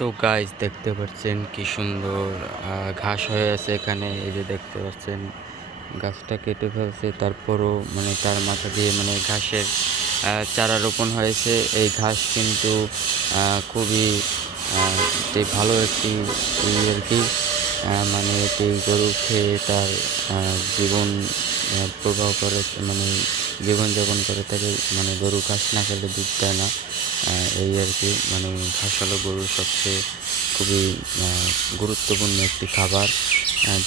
তো গাইস দেখতে পাচ্ছেন কি সুন্দর ঘাস হয়ে আছে এখানে। এই যে দেখতে পাচ্ছেন গাছটা কেটে ফেলছে, তারপরও মানে তার মাথা দিয়ে মানে ঘাসের চারা রোপণ হয়েছে। এই ঘাস কিন্তু খুবই যে ভালো একটি আর কি, মানে এটি গরু খেয়ে তার জীবন প্রবাহ করে, মানে জীবনযাপন করে থাকে। মানে গরু ঘাস না খেলে দুধ দেয় না। এই আর কি, মানে ঘাস হলো গরুর সবচেয়ে খুবই গুরুত্বপূর্ণ একটি খাবার,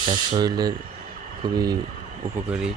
যা শরীরের খুবই উপকারী।